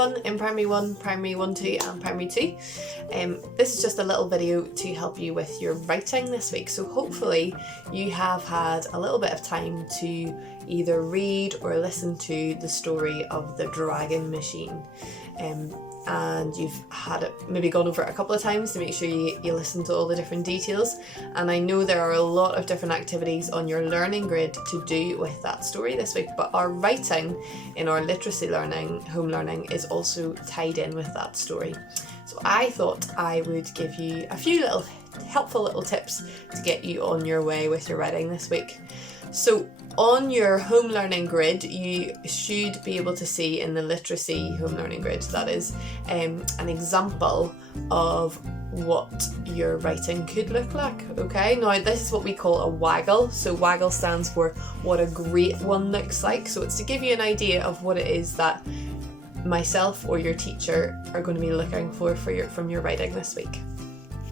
everyone in Primary 1, Primary 1, 2 and Primary 2. This is just a little video to help you with your writing this week, so hopefully you have had a little bit of time to either read or listen to the story of the Dragon Machine. And you've had it maybe gone over it a couple of times to make sure you listen to all the different details. And I know there are a lot of different activities on your learning grid to do with that story this week, but our writing in our literacy learning, home learning, is also tied in with that story. So I thought I would give you a few little helpful little tips to get you on your way with your writing this week. So on your home learning grid, you should be able to see in the literacy home learning grid, that is, an example of what your writing could look like. Okay, now this is what we call a waggle. So waggle stands for what a great one looks like. So it's to give you an idea of what it is that myself or your teacher are going to be looking for from your writing this week.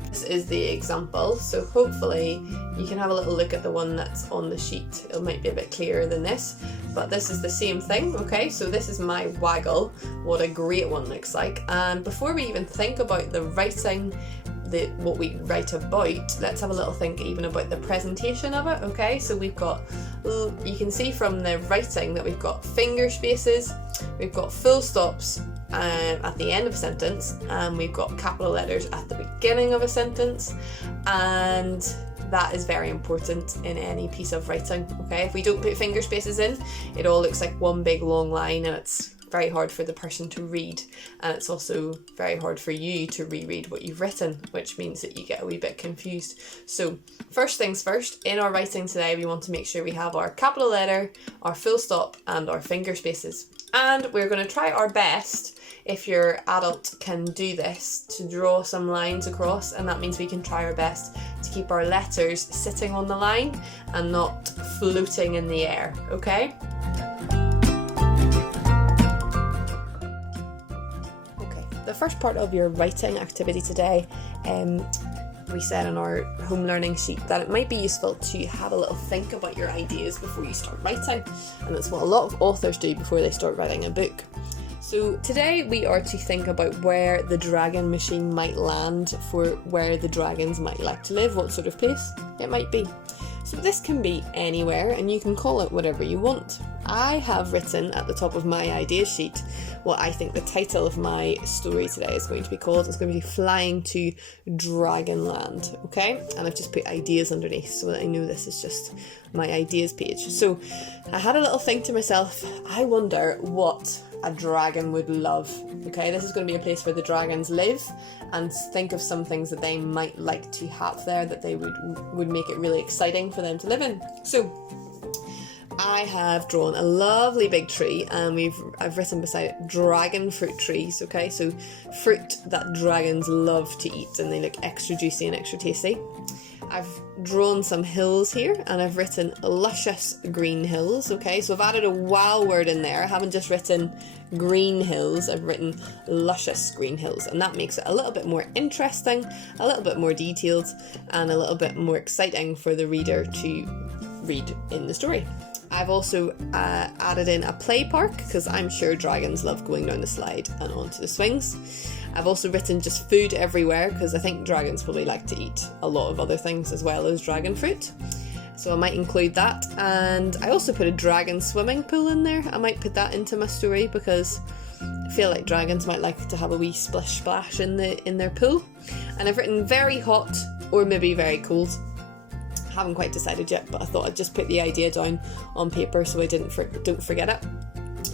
This is the example, so hopefully you can have a little look at the one that's on the sheet. It might be a bit clearer than this, but this is the same thing, okay? So this is my waggle, what a great one looks like. And before we even think about the writing, what we write about, let's have a little think even about the presentation of it, okay? So we've got, you can see from the writing that we've got finger spaces, we've got full stops at the end of a sentence, and we've got capital letters at the beginning of a sentence, and that is very important in any piece of writing, okay? If we don't put finger spaces in, it all looks like one big long line, and it's very hard for the person to read, and it's also very hard for you to reread what you've written, which means that you get a wee bit confused. So first things first, in our writing today we want to make sure we have our capital letter, our full stop and our finger spaces. And we're going to try our best, if your adult can do this, to draw some lines across, and that means we can try our best to keep our letters sitting on the line and not floating in the air, okay? The first part of your writing activity today, we said on our home learning sheet that it might be useful to have a little think about your ideas before you start writing, and that's what a lot of authors do before they start writing a book. So today we are to think about where the Dragon Machine might land, for where the dragons might like to live, what sort of place it might be. So this can be anywhere, and you can call it whatever you want. I have written at the top of my idea sheet what I think the title of my story today is going to be called. It's going to be Flying to Dragonland, okay? And I've just put ideas underneath so that I know this is just my ideas page. So I had a little think to myself, I wonder what a dragon would love. Okay, this is going to be a place where the dragons live, and think of some things that they might like to have there that they would make it really exciting for them to live in. So I have drawn a lovely big tree, and I've written beside it dragon fruit trees, okay, so fruit that dragons love to eat and they look extra juicy and extra tasty. I've drawn some hills here, and I've written luscious green hills, okay, so I've added a wow word in there. I haven't just written green hills, I've written luscious green hills, and that makes it a little bit more interesting, a little bit more detailed, and a little bit more exciting for the reader to read in the story. I've also added in a play park, because I'm sure dragons love going down the slide and onto the swings. I've also written just food everywhere, because I think dragons probably like to eat a lot of other things as well as dragon fruit. So I might include that. And I also put a dragon swimming pool in there. I might put that into my story because I feel like dragons might like to have a wee splish splash in their pool. And I've written very hot or maybe very cold. I haven't quite decided yet, but I thought I'd just put the idea down on paper so I don't forget it.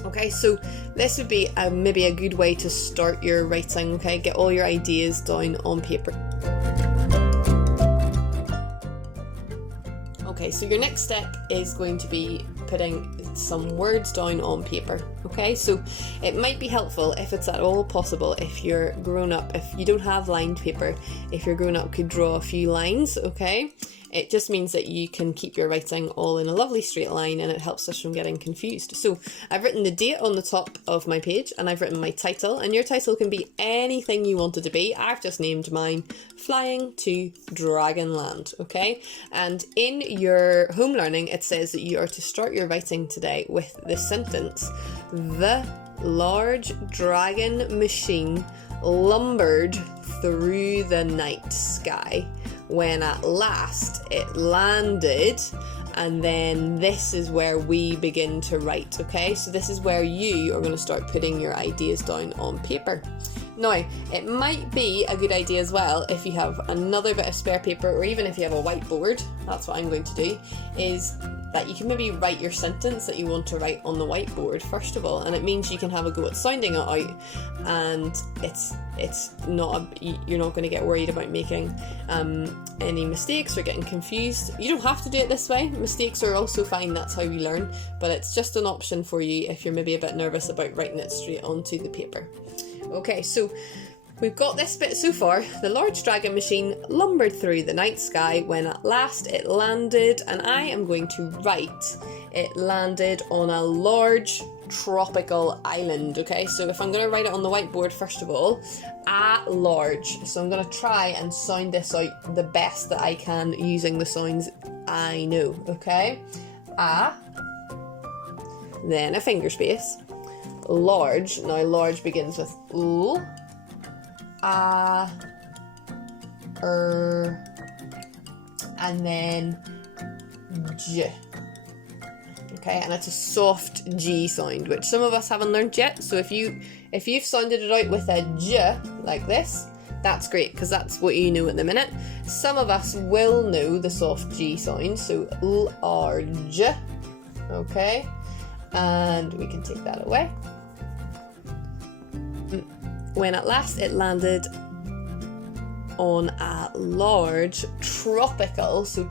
Okay, so this would be maybe a good way to start your writing, okay? Get all your ideas down on paper. Okay, so your next step is going to be putting some words down on paper, okay? So it might be helpful, if it's at all possible, if you're grown up, if you don't have lined paper, if you're grown up could draw a few lines, okay? It just means that you can keep your writing all in a lovely straight line, and it helps us from getting confused. So I've written the date on the top of my page, and I've written my title, and your title can be anything you want it to be. I've just named mine Flying to Dragonland, okay? And in your home learning, it says that you are to start your writing today with the sentence, "The large dragon machine lumbered through the night sky when at last it landed," and then this is where we begin to write, okay? So this is where you are going to start putting your ideas down on paper. Now, it might be a good idea as well if you have another bit of spare paper, or even if you have a whiteboard, that's what I'm going to do, is that you can maybe write your sentence that you want to write on the whiteboard first of all, and it means you can have a go at sounding it out, and you're not going to get worried about making any mistakes or getting confused. You don't have to do it this way. Mistakes are also fine, that's how we learn, but it's just an option for you if you're maybe a bit nervous about writing it straight onto the paper. Okay, so we've got this bit so far. The large dragon machine lumbered through the night sky when at last it landed, and I am going to write it landed on a large tropical island, okay? So if I'm going to write it on the whiteboard first of all, a large. So I'm going to try and sound this out the best that I can using the sounds I know, okay? A, then a finger space. Large. Now large begins with L, A, and then J. Okay, and it's a soft G sound, which some of us haven't learned yet. So if you've sounded it out with a J like this, that's great, because that's what you know at the minute. Some of us will know the soft G sound, so large. Okay, and we can take that away. When at last it landed on a large tropical, so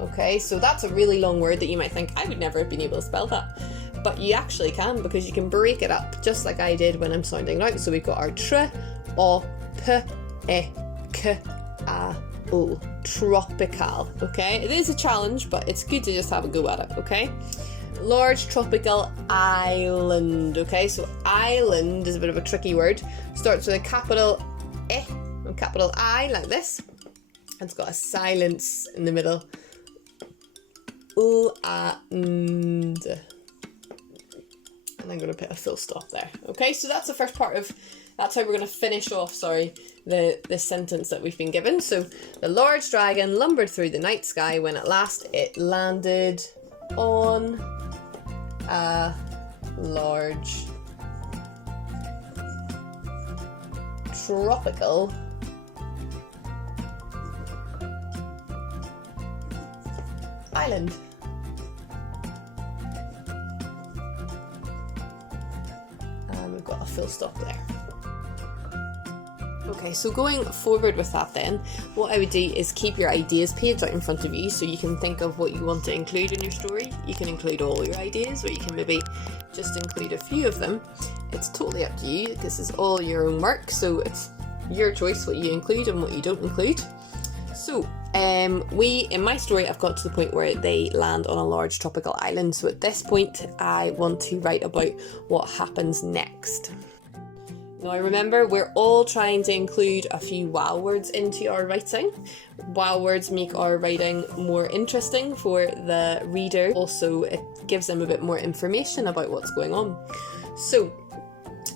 okay, so that's a really long word that you might think, I would never have been able to spell that. But you actually can, because you can break it up just like I did when I'm sounding it out. So we've got our tropical, okay? It is a challenge, but it's good to just have a go at it, okay? Large tropical island, okay? So island is a bit of a tricky word. Starts with a capital I and capital I, like this. And it's got a silence in the middle. And I'm going to put a full stop there, okay? So that's the first part of, that's how we're going to finish off, the sentence that we've been given. So, the large dragon lumbered through the night sky when at last it landed on a large tropical island. And we've got a full stop there. Okay, so going forward with that then, what I would do is keep your ideas page out in front of you so you can think of what you want to include in your story. You can include all your ideas, or you can maybe just include a few of them. It's totally up to you. This is all your own work, so it's your choice what you include and what you don't include. So, in my story, I've got to the point where they land on a large tropical island. So at this point, I want to write about what happens next. Now remember, we're all trying to include a few wow words into our writing. Wow words make our writing more interesting for the reader. Also, it gives them a bit more information about what's going on. So,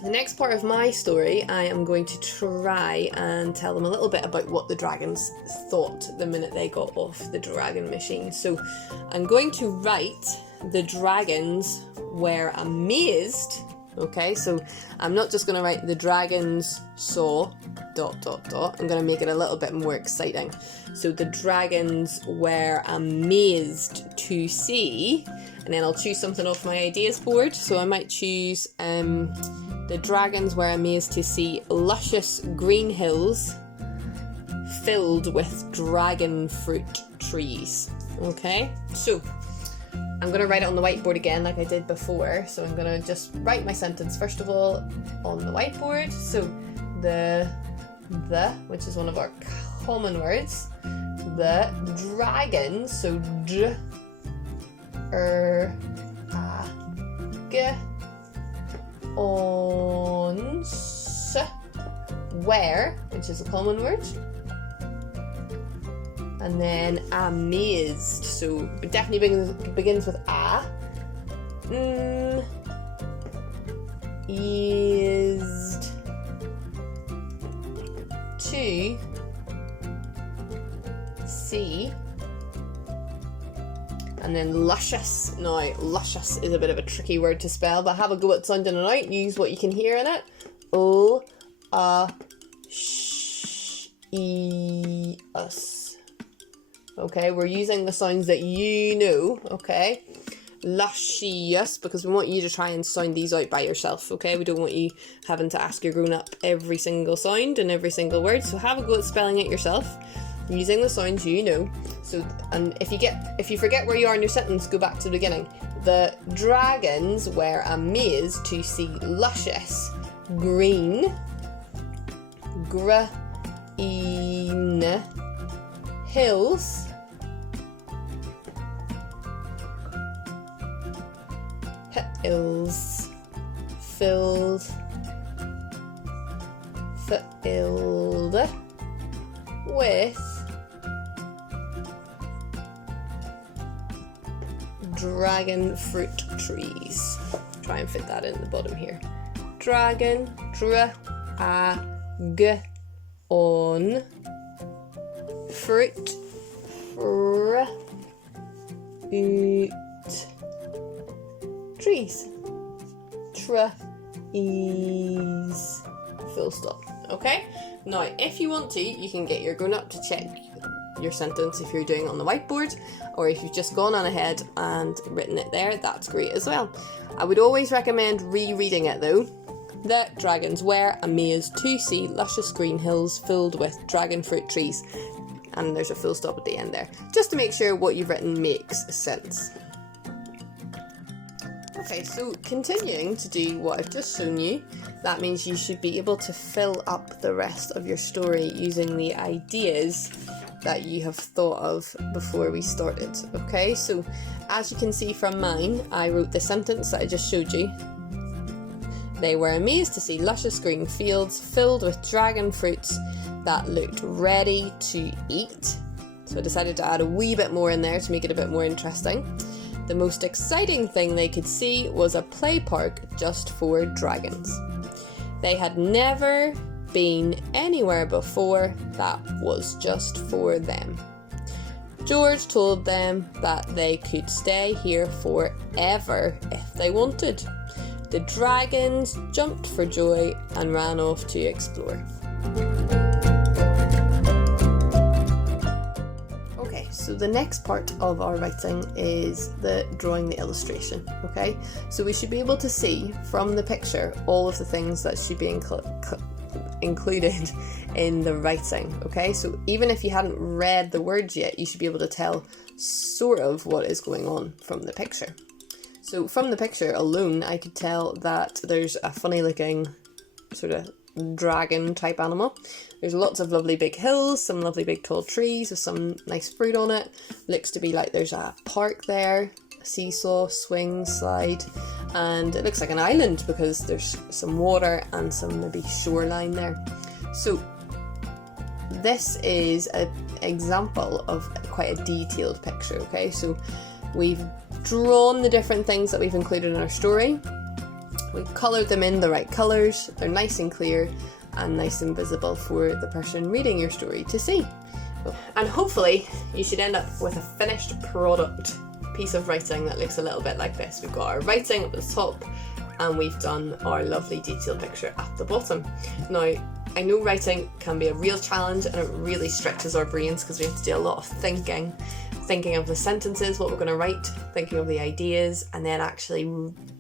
the next part of my story, I am going to try and tell them a little bit about what the dragons thought the minute they got off the dragon machine. So, I'm going to write the dragons were amazed. Okay, so I'm not just going to write the dragons saw ... I'm going to make it a little bit more exciting. So the dragons were amazed to see, and then I'll choose something off my ideas board. So I might choose the dragons were amazed to see luscious green hills filled with dragon fruit trees. Okay, so I'm going to write it on the whiteboard again like I did before. So I'm going to just write my sentence first of all on the whiteboard. So the, which is one of our common words, the dragons, so d, g, ons, where, which is a common word, and then amazed, so it definitely begins with a, eased, to, see, and then luscious. Now, luscious is a bit of a tricky word to spell, but have a go at sounding it out. Use what you can hear in it. O, sh, e, us. Okay, we're using the sounds that you know, okay? Luscious, because we want you to try and sound these out by yourself, okay? We don't want you having to ask your grown-up every single sound and every single word, so have a go at spelling it yourself, using the sounds you know. So, and if you forget where you are in your sentence, go back to the beginning. The dragons were amazed to see luscious green, green hills, hills filled with dragon fruit trees. Try and fit that in the bottom here. Dragon, on, fruit, trees, trees, full stop. Okay? Now, if you want to, you can get your grown-up to check your sentence if you're doing it on the whiteboard, or if you've just gone on ahead and written it there, that's great as well. I would always recommend rereading it though. The dragons were amazed to see luscious green hills filled with dragon fruit trees, and there's a full stop at the end there, just to make sure what you've written makes sense. Okay, so continuing to do what I've just shown you, that means you should be able to fill up the rest of your story using the ideas that you have thought of before we started. Okay, so as you can see from mine, I wrote the sentence that I just showed you. They were amazed to see luscious green fields filled with dragon fruits that looked ready to eat. So I decided to add a wee bit more in there to make it a bit more interesting. The most exciting thing they could see was a play park just for dragons. They had never been anywhere before that was just for them. George told them that they could stay here forever if they wanted. The dragons jumped for joy and ran off to explore. Okay, so the next part of our writing is the drawing the illustration, okay? So we should be able to see from the picture all of the things that should be included in the writing, okay? So even if you hadn't read the words yet, you should be able to tell sort of what is going on from the picture. So from the picture alone, I could tell that there's a funny looking sort of dragon type animal. There's lots of lovely big hills, some lovely big tall trees with some nice fruit on it. Looks to be like there's a park there, a seesaw, swing, slide, and it looks like an island because there's some water and some maybe shoreline there. So this is an example of quite a detailed picture, okay? So we've drawn the different things that we've included in our story. We've coloured them in the right colours. They're nice and clear and nice and visible for the person reading your story to see. And hopefully you should end up with a finished product piece of writing that looks a little bit like this. We've got our writing at the top and we've done our lovely detailed picture at the bottom. Now, I know writing can be a real challenge and it really stretches our brains because we have to do a lot of thinking of the sentences, what we're going to write, thinking of the ideas, and then actually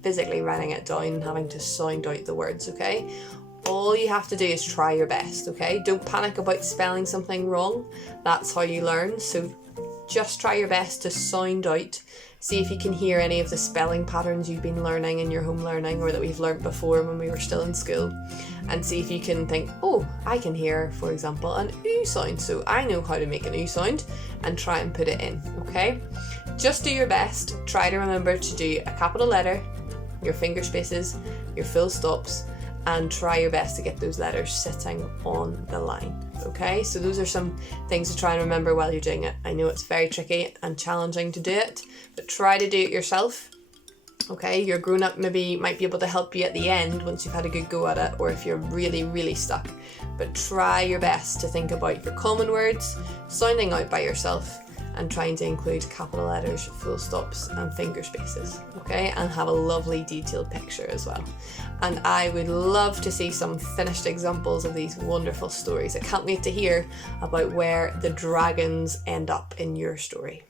physically writing it down and having to sound out the words, okay? All you have to do is try your best, okay? Don't panic about spelling something wrong. That's how you learn. So just try your best to sound out See if you can hear any of the spelling patterns you've been learning in your home learning or that we've learnt before when we were still in school. And see if you can think, oh, I can hear, for example, an oo sound, so I know how to make an oo sound, and try and put it in, okay? Just do your best. Try to remember to do a capital letter, your finger spaces, your full stops, and try your best to get those letters sitting on the line, okay? So those are some things to try and remember while you're doing it. I know it's very tricky and challenging to do it, but try to do it yourself. Okay, your grown-up maybe might be able to help you at the end once you've had a good go at it, or if you're really, really stuck. But try your best to think about your common words, sounding out by yourself, and trying to include capital letters, full stops and finger spaces, okay? And have a lovely detailed picture as well. And I would love to see some finished examples of these wonderful stories. I can't wait to hear about where the dragons end up in your story.